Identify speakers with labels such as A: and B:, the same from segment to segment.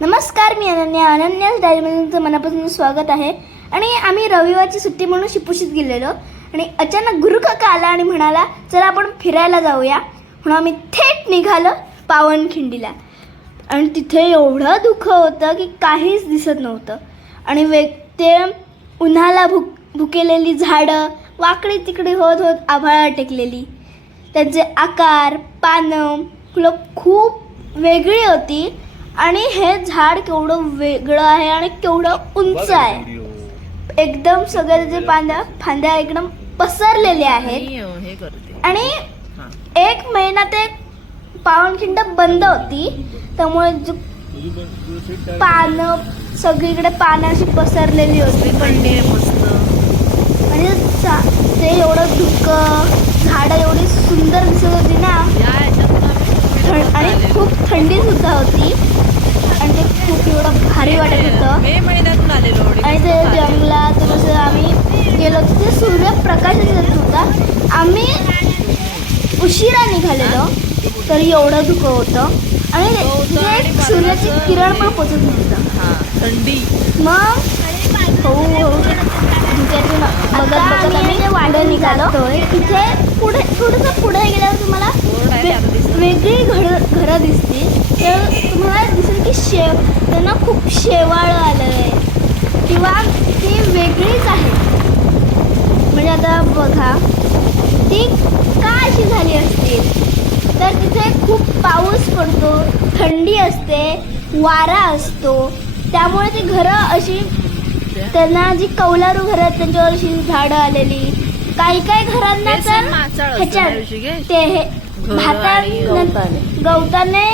A: नमस्कार मी अनन्या. अनन्याच डायरीमध्ये तुमचं मनापासून स्वागत आहे. आणि आम्ही रविवारची सुट्टी म्हणून शिपुशीत गेलेलो. आणि अचानक गुरुकाका आला आणि म्हणाला चला आपण फिरायला जाऊया. म्हणून आम्ही थेट निघालो पावनखिंडीला. आणि तिथे एवढं दुःख होतं की काहीच दिसत नव्हतं. आणि वेग ते उन्हाला भुक भुकेलेली झाडं वाकडी तिकडे होत होत आभाळा टेकलेली. त्यांचे आकार पानं फुलं खूप वेगळी होती. आणि हे झाड केवढं वेगळं आहे आणि केवढं उंच आहे. एकदम सगळे त्याचे पांद्या फांद्या एकदम पसरलेले आहेत.
B: आणि करते.
A: आणि. एक महिना ते पावनखिंड बंद होती. त्यामुळे जो पानं सगळीकडे पानं अशी पसरलेली होती.
B: थंडी
A: म्हणजे चा- ते एवढं धुकं झाडं एवढी सुंदर दिसत होती ना.
B: आम्ही
A: थं- आणि खूप थंडी सुद्धा होती. आणि ते खूप एवढं भारी वाटत होतं.
B: मे महिन्यातून आलेलो आणि
A: ते जंगलात कसं आम्ही गेलो तिथे सूर्यप्रकाश दिसत होता आम्ही उशिरा निघालेलो तरी एवढं धुकं होतं. आणि सूर्याची किरण पण पोचत नव्हतं.
B: हा थंडी.
A: मग हळू धुक्यातून बघत बघत आम्ही वाढत निघालो. तिथे पुढे थोडंसं पुढे गेल्यावर तुम्हाला. वेगळी घर घरं दिसतील. तर तुम्हाला दिसेल की शेव त्यांना खूप शेवाळ आलं आहे किंवा ती वेगळीच आहे. म्हणजे आता बघा ती का अशी झाली असतील तर तिथे खूप पाऊस पडतो थंडी असते वारा असतो. त्यामुळे ती घरं अशी त्यांना जी कौलारू घरं आहेत त्यांच्यावर अशी झाडं आलेली. काही काही घरांना तर ह्याच्यात? ते हे
B: गवताने.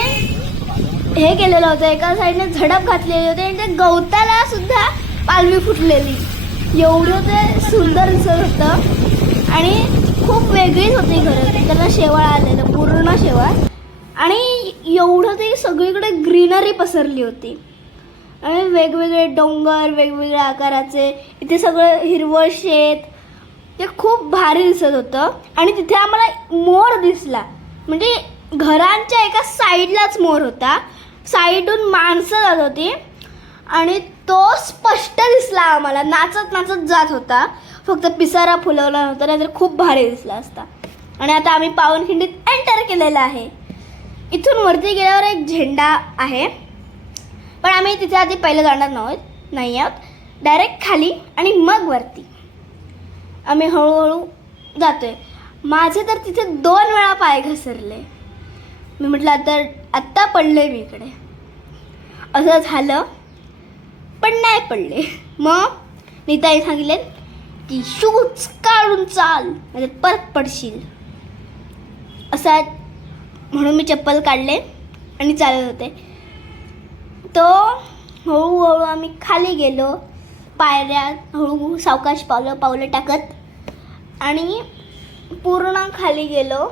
A: हे केलेलं होतं. एका साईडने झडप घातलेली होती आणि त्या गवताला सुद्धा पालवी फुटलेली. एवढं ते सुंदर दिसत होतं. आणि खूप वेगळीच होती घरं. त्यांना शेवाळ आलेलं पूर्ण शेवाळ. आणि एवढं ते सगळीकडे ग्रीनरी पसरली होती. आणि वेगवेगळे डोंगर वेगवेगळ्या आकाराचे. इथे सगळं हिरवळ शेत. ते खूप भारी दिसत होतं. आणि तिथे आम्हाला मोर दिसला. म्हणजे घरांच्या एका साईडलाच मोर होता. साईडून माणसं जात होती. आणि तो स्पष्ट दिसला आम्हाला. नाचत नाचत जात होता. फक्त पिसारा फुलवला नव्हता नाहीतर खूप भारी दिसला असता. आणि आता आम्ही पावनखिंडीत एंटर केलेलं आहे. इथून वरती गेल्यावर एक झेंडा आहे. पण आम्ही तिथे आधी पहिलं जाणार नव्हत नाही आहोत. डायरेक्ट खाली आणि मग वरती. आम्ही हळूहळू जातोय. माझे तर तिथे दोन वेळा पाय घसरले. मी म्हटलं आता आत्ता पडले मी इकडे. असं झालं पण नाही पडले. मग नीताई सांगितले की शूज काढून चाल म्हणजे परत पडशील. असा म्हणून मी चप्पल काढले आणि चालत होते. तो हळूहळू आम्ही खाली गेलो. पायऱ्या हळू सावकाश पावलं पावलं टाकत आणि पूर्ण खाली गेलो.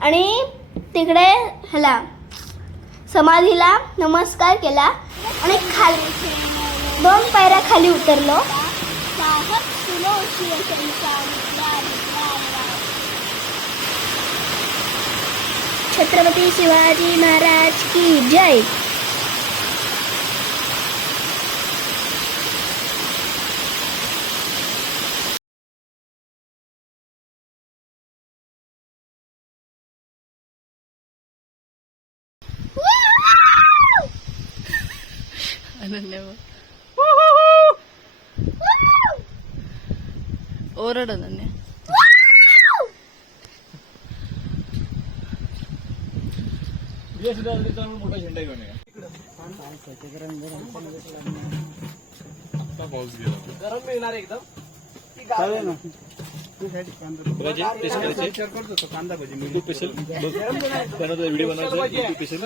A: आणि तिकडे ह्याला समाधीला नमस्कार केला आणि खाली दोन पायऱ्या खाली उतरलो. छत्रपती शिवाजी महाराज की जय
B: अनन्या बघ. ओरड अनन्या
C: मोठा झेंडा घेऊन ये. आता पाऊस गेला भजी टेस्ट करायचे YouTube स्पेशल बघ बनवतो व्हिडिओ बनवायचा YouTube स्पेशल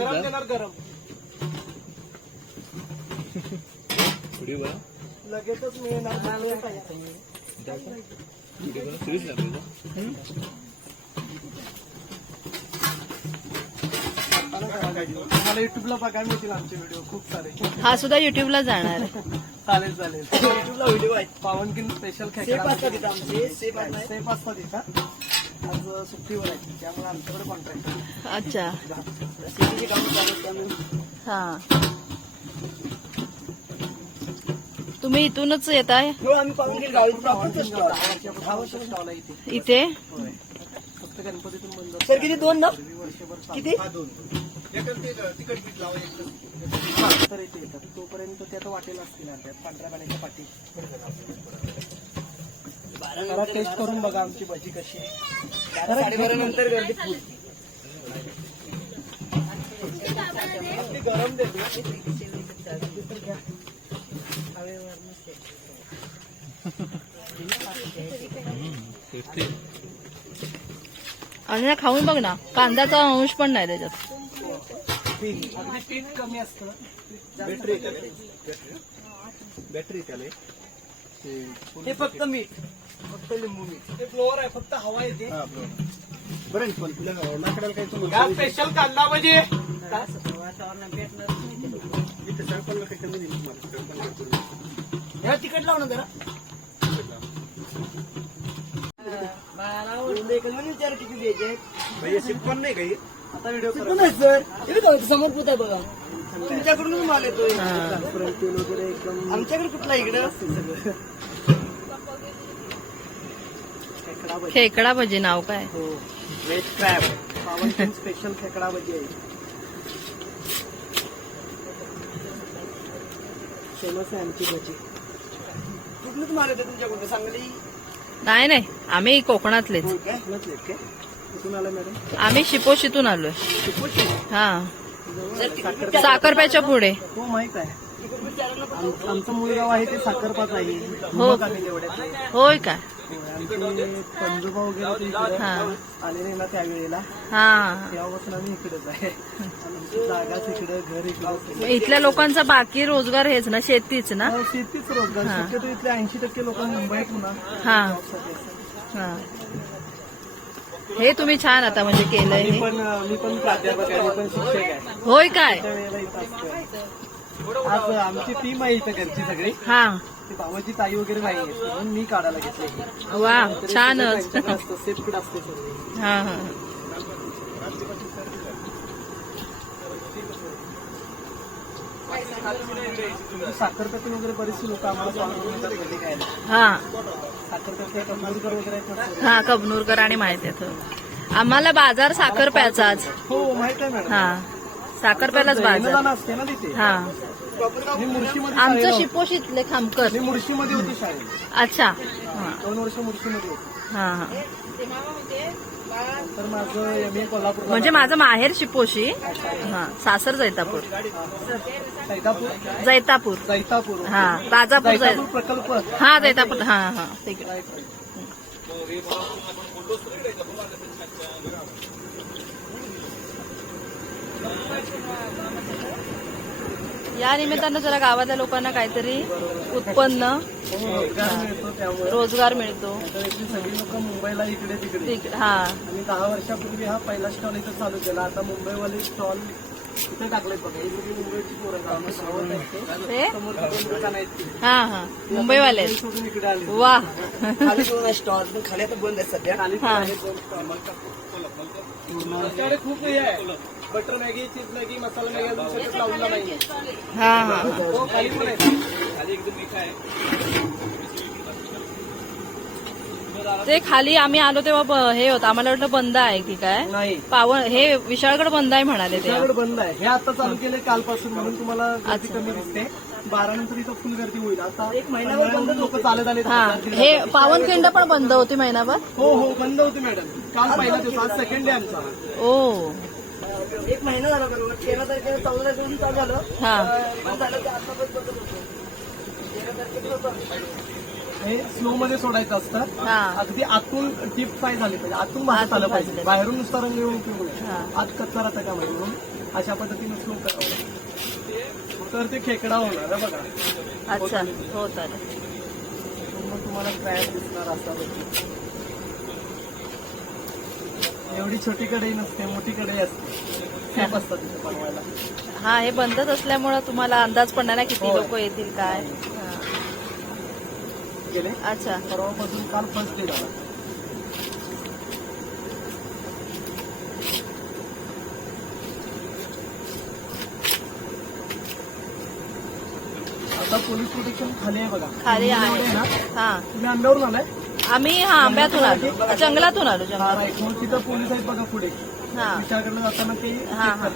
C: व्हिडिओ व्हिडिओ बनव सिरीज लागली
D: मला युट्यूबला बघायला मिळतील आमचे व्हिडिओ खूप सारे.
B: हा सुद्धा युट्यूबला जाणार आहे.
D: चालेल चालेल. युट्यूबला व्हिडिओ आहेत. पावनकिन स्पेशल सेफ असतात तिथं आमचे. सेफ असतात तिथं आज सुट्टीवर आहे त्यामुळे आमच्याकडे कॉन्ट्रॅक्ट
B: अच्छा.
D: सीसीची कामं चालू
B: हा. तुम्ही इथूनच येताय
D: हो आम्ही गावी प्रॉपर स्टॉल दहा वर्षाचा स्टॉल आहे इथे?
B: इथे
D: फक्त गणपतीतून बंद सर किती? दोन ना? किती? हा, तर इथे येतात तोपर्यंत ते आता वाटेला असतील अर्ध्यात पांढऱ्या पाण्याच्या पाठी जरा टेस्ट करून बघा आमची भजी कशी आहे. साडेबारा नंतर गर्दी फुल गरम देतो.
B: आणि ना खाऊन बघ ना कांद्याचा अंश पण नाही त्याच्यात.
D: पीठ कमी असतं
C: बॅटरी बॅटरी त्याला
D: हे फक्त मीठ. फक्त लिंबू मीठ. ते फ्लोअर आहे फक्त हवा येते.
C: बरं पण तुला लाकडाला तुम्ही
D: स्पेशल कांदा म्हणजे?
C: काही कमी नाही तुम्हाला सरपणला
D: ह्या तिकट लाव ना जरा. विचार किती द्यायचे
C: भैया शिकवण नाही काही.
D: आता व्हिडिओ सर. समोर पुत आहे बघा. तुमच्याकडूनच माल येतोय. तेल वगैरे एकदम आमच्याकडे कुठला इकडे? खेकडा भजी.
B: खेकडा भजी नाव काय?
D: हो. व्हेज क्रॅब स्पेशल खेकडा भजी आहे. फेमस आहे आमची भजी. येते सांगली?
B: नाही नाही. आम्ही कोकणातलेच.
D: होय काय? नसलेत काय? कुठून आला मॅडम?
B: आम्ही शिपोशीतून आलोय.
D: शिपोशी?
B: हा.
D: साखर
B: साखरप्याच्या पुढे.
D: हो माहीत आहे. आम- आमचं मूळ गाव आहे ते साखरपाच आहे.
B: हो.
D: आहे.
B: होय काय?
D: पंजोबा वगैरे
B: हा.
D: आलेले ना त्यावेळेला
B: हा.
D: तेव्हापासून आम्ही इकडेच आहे आमची जागाच इकडे घर इकडे.
B: इथल्या लोकांचा बाकी रोजगार हेच ना शेतीच ना?
D: शेतीच रोजगार.
B: हा.
D: शक्यतो इथले ऐंशी टक्के लोक मुंबई पुन्हा
B: हा. हा. हे तुम्ही छान आता म्हणजे केलंय
D: मी
B: हे.
D: पण मी पण प्राध्यापक आहे मी पण शिक्षक आहे.
B: होय काय?
D: आज आमची टीम आहे इथं घरची सगळी.
B: हा.
D: ती भावाची ताई वगैरे नाही आहे म्हणून मी काढायला घेतली
B: वा छानच.
D: सेफ्टी असते
B: हा हा.
D: वगैरे बरीचशी लोक आम्हाला घरी खायला.
B: हा.
D: कमूरकर वगैरे आहेत ना सगळे.
B: हा कबनूरकर आणि माहीत आहे. आम्हाला बाजार साखर प्याचाच
D: हो माहीत आहे मॅडम.
B: हा. साखर प्यालाच बाजार
D: येणं-जाणं असते ना तिथे.
B: हा.
D: मी मुर्शीमध्ये
B: आमचं
D: शाळेला
B: शिपोशीतले खामकर.
D: होते. मी मुर्शीमध्ये होते शाळेत
B: अच्छा. हा.
D: दोन वर्ष मुर्शीमध्ये होते.
B: हा हा.
D: तर माझं एम ए कोल्हापूर
B: म्हणजे माझं माहेर शिपोशी. हा सासर जैतापूर.
D: सैदापूर
B: जैतापूर.
D: जैतापूर
B: हा राजापूर जै
D: जैतापूर प्रकल्प.
B: हा जैतापूर. हा हा तिकडे या निमित्तानं जरा गावातल्या लोकांना काहीतरी उत्पन्न
D: रोजगार मिळतो. त्यामुळे
B: रोजगार मिळतो
D: तर इथली सगळी लोक मुंबईला इकडे तिकडे.
B: तिकडे हा.
D: आणि दहा वर्षापूर्वी हा पहिला स्टॉल इथं चालू केला. आता मुंबईवाले स्टॉल बघा ही। मुंबईची पोरं आम्ही सावध
B: हे।
D: समोर दोन दुकानं आहेत ती.
B: हा हा। मुंबईवाले
D: मुंबई सोडून इकडे आले
B: वा
D: खाली दोन आहे स्टॉल पण खाली आता बंद आहे सध्या खाली
B: हा.
D: खूप हे आहे butter Maggi cheese Maggi masala Maggi अजून सगळं लावला नाही
B: हा हा
D: हो खाली पण आहे
B: ते खाली आम्ही आलो तेव्हा हे होतं. आम्हाला वाटलं बंद आहे की काय?
D: नाही.
B: पावन हे विशाळगड बंद आहे म्हणाले ते.
D: तुमच्याकडे बंद आहे. हे आता चालू केले कालपासून म्हणून तुम्हाला गर्दी. कमी दिसते. बारा नंतर इथं फुल गर्दी होईल. आता एक महिनाभर बंद लोक चालत आले
B: हा. हे पावनखिंड पण बंद होती महिनाभर?
D: हो हो बंद होते मॅडम. काल पहिला दिवस आज सेकंड डे आमचा.
B: ओ.
D: एक महिना झाला बरोबर तेरा तारखेला चौदा तारखेला चालू झालं.
B: हा.
D: पण झालं ते आता पण बंद होतं. तेरा तारखेला होतं. हे स्लो मध्ये सोडायचं असतं.
B: हा.
D: अगदी आतून डीप फ्राय झाले पाहिजे. आतून भाजत आलं पाहिजे. बाहेरून नुसता रंग येऊन उपयोग.
B: हा.
D: आत कच्चा राहता का म्हणून अशा पद्धतीने स्लो करावं तर ते खेकडा होणार बघा.
B: अच्छा. हो चालेल
D: मग तुम्हाला क्रॅश दिसणार असा एवढी छोटी कढई नसते मोठी कढई असते. असतात तिथे बनवायला.
B: हा हे बंदच असल्यामुळं तुम्हाला अंदाज पडणार नाही किती. लोक येतील काय.
D: गेले.
B: अच्छा.
D: परवापासून काल फ़र्स्ट डे झाला आता पोलीस प्रोटेक्शन खाली आहे बघा.
B: खाली आहे.
D: ना
B: हा.
D: तुम्ही अंगावरून आलाय?
B: आम्ही हा आंब्यातून आलो. जंगलातून आलो जंगलात
D: राईट मग तिथं पोलीस आहेत बघा पुढे. विचारकडे जाताना ते
B: हा हा.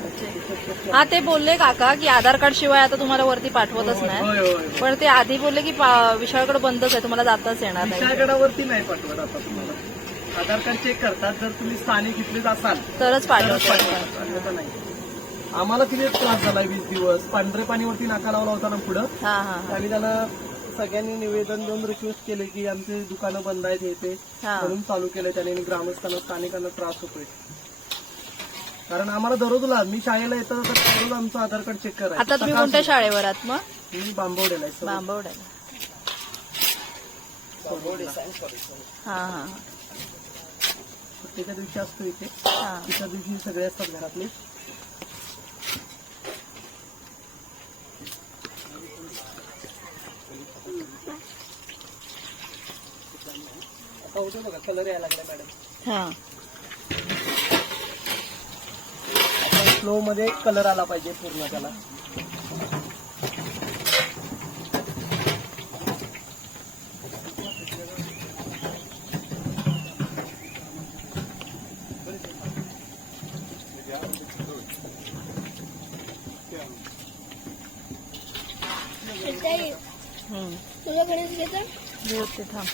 B: हा ते बोलले काका की आधार कार्ड शिवाय आता तुम्हाला वरती पाठवतच
D: होय
B: नाही.
D: होय होय.
B: पण ते आधी बोलले की पा- विशाळकडे बंदच आहे तुम्हाला जाताच येणार नाही.
D: विशाळगडावरती नाही पाठवत आता तुम्हाला. आधार कार्ड चेक करतात जर तुम्ही स्थानिक इथलेच असाल
B: तरच
D: तरच
B: पाठवतात.
D: पाठवतात अन्यथा नाही. आम्हाला किती त्रास झाला वीस दिवस. पांढरे पाणीवरती नाका लावला होता ना पुढं.
B: हा हा हा.
D: आणि त्याला सगळ्यांनी निवेदन देऊन रिक्वेस्ट केले की आमचे दुकानं बंद आहेत हे ते.
B: हा.
D: म्हणून चालू केलं त्याने आणि ग्रामस्थांना स्थानिकांना त्रास होतोय. कारण आम्हाला दररोज ला- मी शाळेला येतो तर दररोज आमचं आधार कार्ड चेक करायचं.
B: आता तुम्ही कोणत्या शाळेवर आहात मग?
D: मी बांबवडेला आहे.
B: बांबवड्याला हा हा हा.
D: सुट्टीच्या दिवशी असतो इथे.
B: हा.
D: तिच्या दिवशी सगळे असतात घरातले. आता होतो बघा कलर यायला लागला मॅडम.
B: हा.
D: फ्लो मध्ये कलर आला पाहिजे पूर्ण त्याला.
B: व्यवस्थित थांब.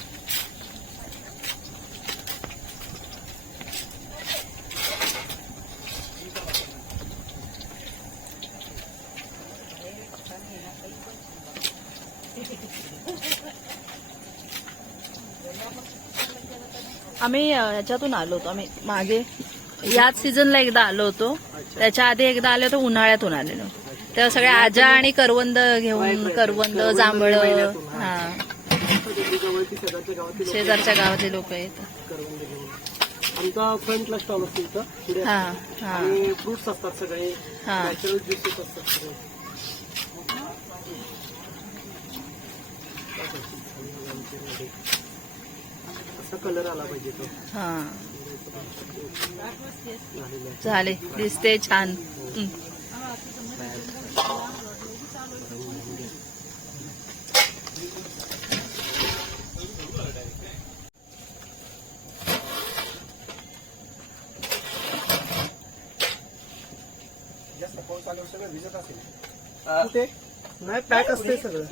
B: आम्ही अ, ह्याच्यातून आलो होतो. आम्ही मागे याच सीझनला एकदा आलो होतो. त्याच्या आधी एकदा आलो होतो उन्हाळ्यातून आलेलो. तेव्हा सगळ्या आजा आणि करवंद घेऊन करवंद जांभळ हा.
D: शेजारच्या गावातील
B: गावातले लोक येतात
D: घेऊन. आमचा फ्रंटला स्टॉल असतो इथं पुढे
B: हा हा.
D: आणि फ्रुट्स असतात सगळे. नॅचरल ज्युसेस असतात सगळे. असा कलर आला पाहिजे तो.
B: हा. झाले. दिसते छान. हं.
D: कुठे? नाही पॅक असते सगळं.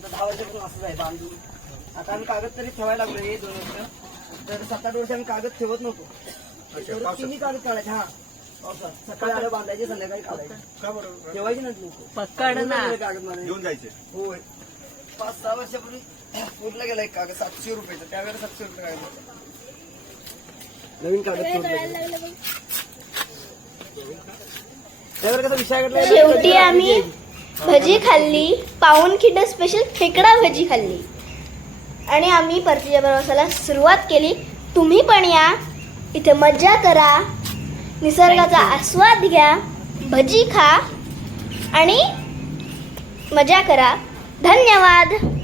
E: त्यांचं दहा वर्षापासून असंच आहे बांधून. आता आम्ही कागद तरी ठेवायला लागलो हे दोन वर्ष. तर सात आठ वर्ष आम्ही कागद ठेवत नव्हतो. तर तिन्ही कागद काढायचे हा. पावसात. सकाळी आलं बांधायचे संध्याकाळी काढायचे. ठेवायचे नाहीत लोक.
B: ना?
E: कागद जायचे. होय. पाच सहा वर्षापूर्वी पूरला गेला एक कागद सातशे रुपयाचा. त्यावेळेला सातशे रुपये कागद. नवीन कागद ठेवले त्यावेळेला कसा विषय काढला
A: शेवटी आम्ही भजी खाल्ली पाऊनखिंड स्पेशल खेकडा भजी खाल्ली. आणि आम्ही परतीच्या प्रवासाला सुरुवात केली. तुम्ही पण या. इथे मज्जा करा. निसर्गाचा आस्वाद घ्या. भजी खा. आणि मजा करा. धन्यवाद.